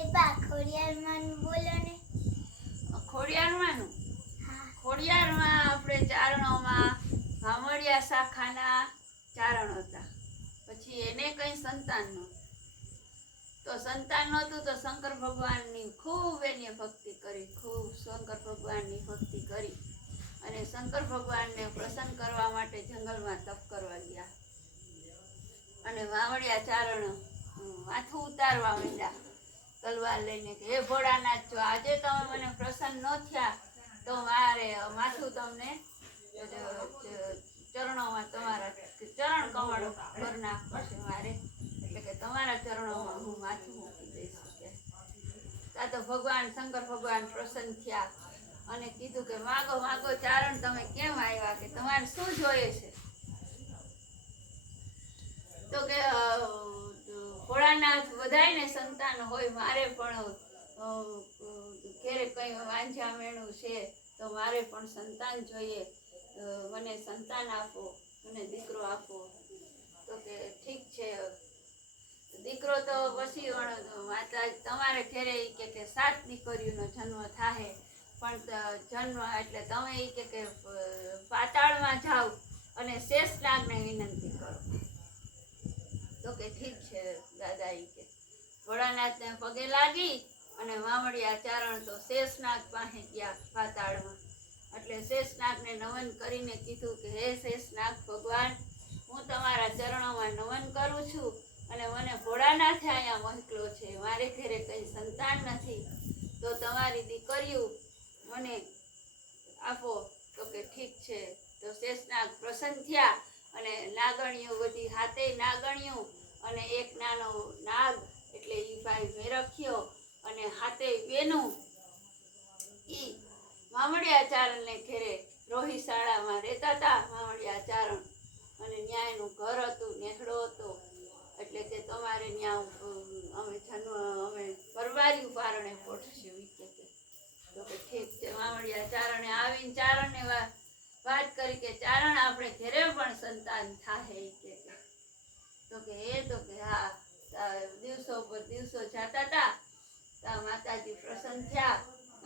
એ બા ખોડિયારમાં બોલો ને. ખોડિયારમાંનું હા. ખોડિયારમાં આપણે ચારણોમાં ભામડિયા શાખાના ચારણ હતા. પછી એને કઈ સંતાન નહોતું. તો સંતાન નહોતું તો શંકર ભગવાનની ખૂબ એની ભક્તિ કરી ખૂબ શંકર ભગવાનની ભક્તિ કરી. અને શંકર ભગવાનને પ્રસન્ન કરવા માટે જંગલમાં તપ કરવા ગયા. અને વાવડિયા ચારણ માથું ઉતારવા માંડ્યા. તલવાર લઈને કે, હે ભોળાનાથ, જો આજે તમે મને પ્રસન્ન ન થયા, તો મારે માથું તમને ચરણોમાં તમારા, ચરણ કમળ પર નાખશે મારે. એટલે કે તમારા ચરણોમાં હું માથું મૂકી દઈશ. ત્યાં તો ભગવાન, શંકર ભગવાન પ્રસન્ન થયા અને કીધું કે, માગો માગો, ચારણ તમે કેમ આવ્યા કે તમારે શું જોઈએ છે? તો કે ભોળાનાથ બધાયને સંતાન હોય, મારે પણ ઘેરે કંઈ વાંઝા મેણું છે, તો મારે પણ સંતાન જોઈએ. મને સંતાન આપો, મને દીકરો આપો. તો કે ઠીક છે. દીકરો તો પછી માતા તમારે ઘેરે ઈ કે કે સાત દીકરીઓનો જન્મ થાય પણ જન્મ એટલે તમે એ કે પાતાળમાં જાઓ અને શેષનાગને વિનંતી કરો. તો કે ઠીક છે. દાદા એ કે ભોળાનાથને પગે લાગી અને મામડિયા ચારણ તો શેષનાગ પાસે ગયા પાતાળમાં. એટલે શેષનાગને નમન કરીને કીધું કે, હે શેષનાગ ભગવાન, હું તમારા ચરણોમાં નમન કરું છું અને મને ભોળાનાથે અહીંયા મોકલો છે. મારે ઘરે કંઈ સંતાન નથી. તો તમારી દીકરીઓ મને આપો. તો કે, ઠીક છે. તો શેષનાગ પ્રસન્ન થયા અને નાગણીઓ બધી હાથે નાગણીઓ અને એક નાનો નાગ, એટલે ઈ ભાઈ મેરખ્યો અને હાથે બેનું ઈ મામડિયા ચારણને ઘેરે રોહી શાળામાં રહેતા હતા, મામડિયા અને ત્યાં ઘર હતું, નેહડો હતો એટલે કે તમારે ત્યાં, અમે જન્મ, અમે પરવાર્યું પારણે પોઠશું કે. તો કે ઠીક છે, મામડિયા ચારણે આવીને ચારણને વાત કરી કે ચારણ આપણે ઘરે પણ સંતાન થાય કે. તો કે એ તો કે હા દિવસો પર દિવસો જાતા હતા તા માતાજી પ્રસન્ન થયા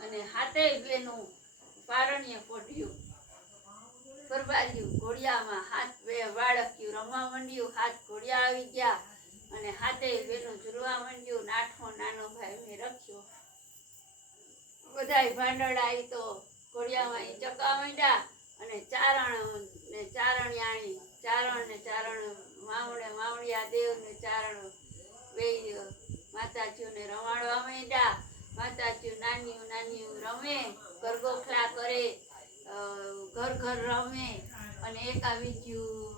અને હાથે બેનું પારણ્ય પોઢ્યું ફરવાલ્યું ઘોડિયામાં હાથ, બે બાળક્યું રમવા માંડ્યું. હાથ ઘોડિયા આવી ગયા અને હાથે બેનું ઝૂલવા માંડ્યું. નાઠો નાનો ભાઈ મેં રખ્યો. બધાય ભાંડળ આવી તો ઘોડિયામાં એ ચકા માંડ્યા અને ચારણ ને ચારણિયાણી, ચારણ ને ચારણ મામડે મામડિયા દેવ ને ચારણ બે માતાજીઓને રમાડવા માંડ્યા માતાજીઓ નાનીયું નાનીયું રમે ગરગોખલા કરે ઘર ઘર રમે અને એકા બીજું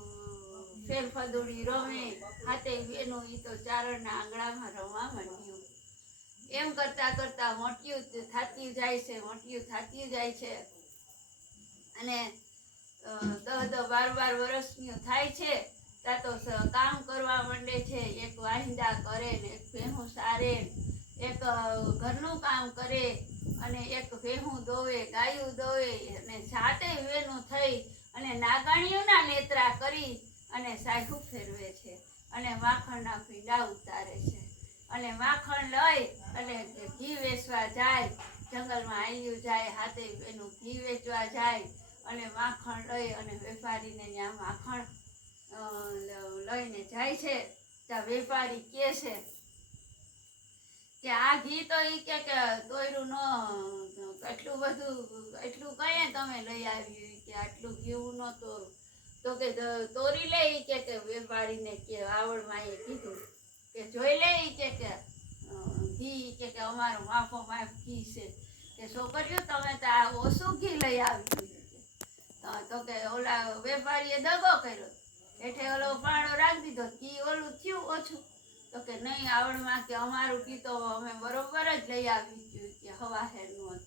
ફેરફદોડી રમે. હાથે બેનું એ તો ચારણના આંગણામાં રમવા માંડ્યું. એમ કરતા કરતા મોટિયું થાતી જાય છે, મોટિયું થતી જાય છે. અને દહ દહ બાર બાર વર્ષની થાય છે. ત્યાં તો સ- કામ કરવા માંડે છે, એક વાહિંદા કરે ને એક ભેહું સારે એક ઘરનું કામ કરે અને એક ભેહું દોવે ગાયું દોવે અને સાતે વેનું થઈ અને નાગાણીઓના નેત્રા કરી અને સાયકું ફેરવે છે અને માખણના પીડા ઉતારે છે. અને માખણ લઈ અને ઘી વેચવા જાય, જંગલમાં આયલું જાય, હાથે એનું ઘી વેચવા જાય અને માખણ લઈ અને વેપારીને ત્યાં માખણ લઈને જાય છે, ત્યાં વેપારી કે છે. કે આ ઘી તો ઈ કે તોયરું ન, એટલું બધું, એટલું કઈ તમે લઈ આવ્યું કે આટલું ઘીવું ન તોરું તો કે તોરી લે કે કે વેપારીને કે આવડમાં એ કીધું. કે જોઈ લે કે કે ઘી કે કે અમારું માફો માફ ઘી છે. કે છોકરીઓ, તમે તો આ ઓછું ઘી લઈ આવ્યું તો- તો કે ઓલા વેપારીએ દગો કર્યો. હેઠે ઓલો ઉપાડો રાખી દીધો. ઘી ઓલું થયું ઓછું. તો કે નહીં આવડમાં કે અમારું ઘી તો અમે બરોબર જ લઈ આવી કે હવા હેરનું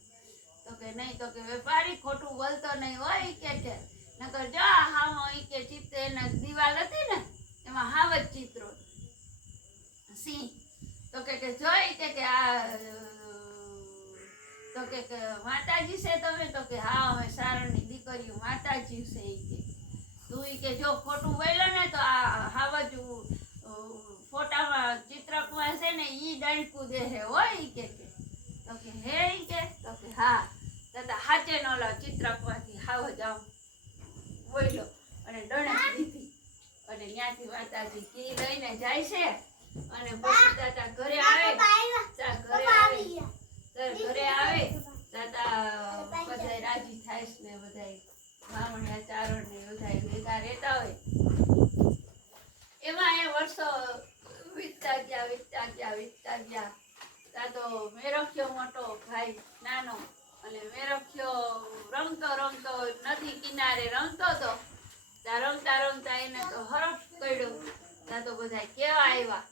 તો કે નહીં, તો કે વેપારી ખોટું બોલતો નહીં હોય કે છે. નકર જો હામો ઈ કે ચિત્ર, એના દિવાલ હતી ને, એમાં હાવ જ ચિત્રો. સિંહ. તો કે કે જોઈ કે કે આ, તો કે કે માતાજી છે તમે, તો કે હા, અમે સારણની દીકરીઓ માતાજી છે એ કે. ઈ કે જો ખોટું બોલ્યો ને તો આ હાવજ ફોટામાં ચિત્રકમાં છે ને ઈ દાંડકું દે હે હોય ઈ કે. તો કે હે ઈ કે તો કે હા. દાદા હાચે નો લો ચિત્રકમાંથી હાવજ આમ બોલ્યો. અને દોણા દીધી અને ત્યાંથી માતાજી કી લઈને જાય છે. અને પછી દાદા ઘરે આવે. ઘરે આવે. દાદા બધા રાજી થાય છે ને બધા ને ગયા તા મેરખ્યો મેરખ્યો કિનારે રમતો તો ત્યાં રમતા રમતા એને તો હરફ કર્યો. ત્યાં તો બધા કેવા આવ્યા.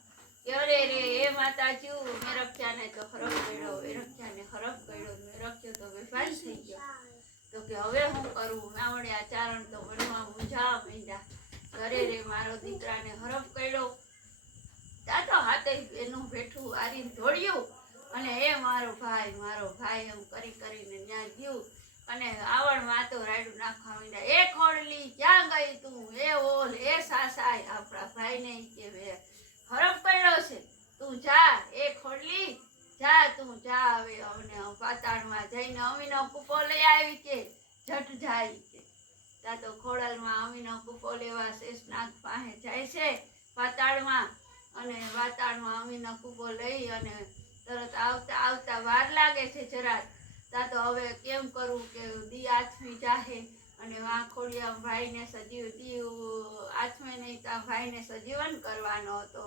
કે અરે રે એ માતાજી, મેરખ્યાને તો હરફ કર્યો, મેરખ્યાને હરફ કર્યો. મેરખ્યો તો બેભાન થઈ ગયો. તો કે હવે હું કરું? નાવડિયા ચારણ તો ભણવા મૂંઝા માંડ્યા ઘરે રે મારો દીકરાને હરફ કર્યો. ત્યાં હાથે એનું ભેઠું આરીને ધોળ્યું અને એ મારો ભાઈ મારો ભાઈ એમ કરી કરીને ત્યાં ગયું. અને આવડ તો રાયડું નાખવા માંડ્યા એ ખોડલી, ક્યાં ગઈ તું? એ ઓલ, એ સાસાય આપણા ભાઈને કે હરફ કર્યો છે. તું જા, એ ખોડલી. જા તું, જા હવે અમને પાતાળમાં જઈને અમીનો કૂપો લઈ આવી કે, જટ જાય કે. તા તો ખોડલમાં અમીનો કૂપો લેવા શેષનાગ પાસે જાય છે પાતાળમાં અને વાતાળમાં અમીનો કૂપો લઈ અને તરત આવતા આવતા વાર લાગે છે જરાક. તા તો હવે કેમ કરવું કે દી આથમી જાહે અને વા ખોડિયા ભાઈને સજીવ દી આથમે નહીં તા ભાઈને સજીવન કરવાનો હતો.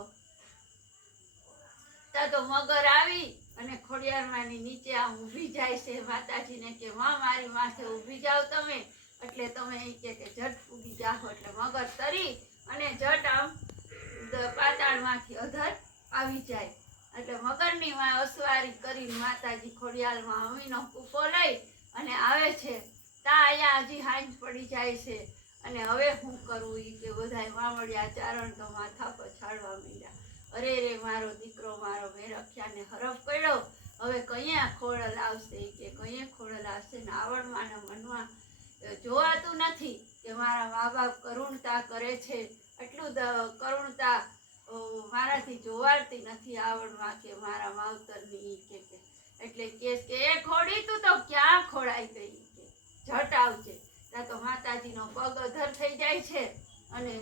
તા તો મગર આવી અને ખોડિયારમાંની નીચે આમ ઊભી જાય છે. માતાજીને કે માં મારી માથે ઊભી જાઓ તમે. એટલે તમે એ કે ઝટ ફૂગી જાઓ. એટલે મગર તરી અને ઝટ આમ પાતાળમાંથી અધર આવી જાય. એટલે મગરની માં અસવારી કરીને માતાજી ખોડિયાલમાં અમીનો કૂપો લઈ અને આવે છે. તા અહીંયા હજી હાંજ પડી જાય છે. અને હવે હું કરવું એ કે, બધાય વામડિયા ચારણ તો માથા પર છાડવા માંડ્યા અરે રે મારો દીકરો, મારો મેરખ્યાને હરફ પડ્યો. હવે કયા ખોળ આવશે કે કયા ખોળ આવશે ને આવડવાના મનમાં જોવાતું નથી કે મારા મા બાપ કરુણતા કરે છે. એટલું કરુણતા મારાથી જોવાતી નથી આવડમાં કે મારા માવતરની કે કે. એટલે કે કે, એ ખોડી તું તો ક્યાં ખોડાઈ ગઈ? કે જટ આવજે. ત્યાં તો માતાજીનો પગ અધર થઈ જાય છે. અને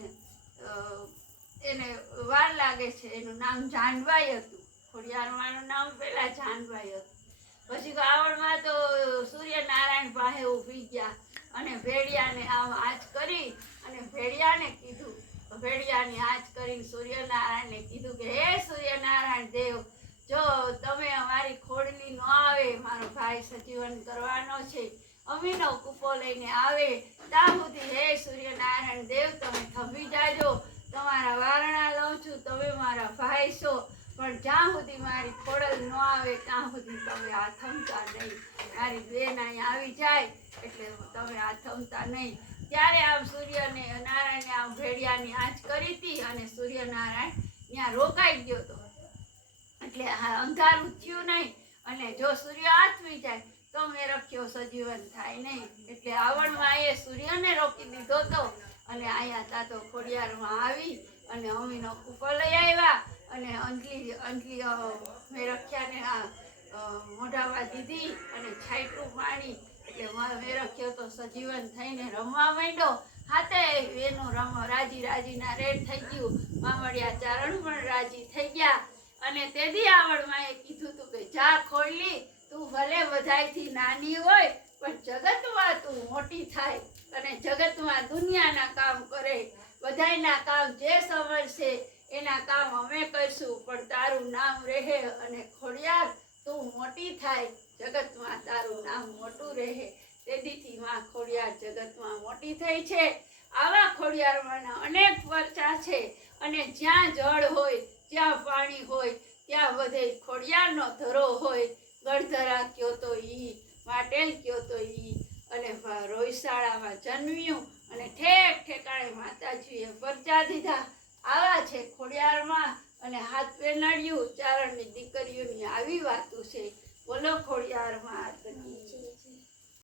એને લાગે છે, એનું નામ જાનભાઈ હતું. ખોડિયારમાંનું નામ પેલા જાનભાઈ હતું. પછી કાવડમાં તો સૂર્યનારાયણ પાસે ઊભી ગયા અને ભેડિયાને આમ આજ કરી અને ભેડિયાને કીધું ભેડિયાની આજ કરીને સૂર્યનારાયણને કીધું કે, હે સૂર્યનારાયણ દેવ, જો તમે અમારી ખોડલી ન આવે, મારો ભાઈ સજીવન કરવાનો છે, અમીનો કૂપો લઈને આવે, ત્યાં સુધી હે સૂર્યનારાયણ દેવ, તમે થંભી જાજો તમારા વારણા લઉં છું, તમે મારા ભાઈ છો. પણ જ્યાં સુધી મારી ખોડલ ન આવે, ત્યાં સુધી તમે આ થમતા નહીં. મારી બેન અહીં આવી જાય, એટલે તમે આ થમતા નહીં. ત્યારે આમ સૂર્યને નારાયણે આમ ભેડિયાની આંચ કરી હતી અને સૂર્યનારાયણ ત્યાં રોકાઈ ગયો હતો. એટલે અંધારું થયું નહીં. અને જો સૂર્ય આથમી જાય, તો મેં રખ્યો સજીવન થાય નહીં. એટલે આવણમાં એ સૂર્યને રોકી દીધો તો અને અહીંયા તાતો ખોડિયારમાં આવી અને અમીનો ઉપર લઈ આવ્યા અને અંજલી અંજલી મેં રખ્યાને આ મોઢામાં દીધી અને છાંયટું પાણી એટલે મ- રખ્યો તો સજીવન થઈને રમવા માંડ્યો. હાથે એનું રમ, રાજી, રાજીના રેડ થઈ ગયું. મામડિયા ચારણ પણ રાજી થઈ ગયા. અને તેદી આવડમાં એ કીધું તું કે, જા ખોલી તું ભલે બધાયથી નાની હોય, પણ જગતમાં તું મોટી થાય. અને જગતમાં દુનિયાના કામ કરે, બધાયના કામ જે સમજશે એના કામ અમે કરશું. પણ તારું નામ રહે અને ખોડિયાર તું મોટી થાય, જગતમાં તારું નામ મોટું રહે. તેથી માં ખોડિયાર જગતમાં મોટી થઈ છે. આવા ખોડિયારમાંના અનેક પરચા છે અને જ્યાં જળ હોય, જ્યાં પાણી હોય, ત્યાં બધે ખોડિયારનો ધરો હોય ગળધરા કયો તો ઈ માટેલ કયો તો ઈ અને ભા- રોયશાળામાં જન્મ્યું.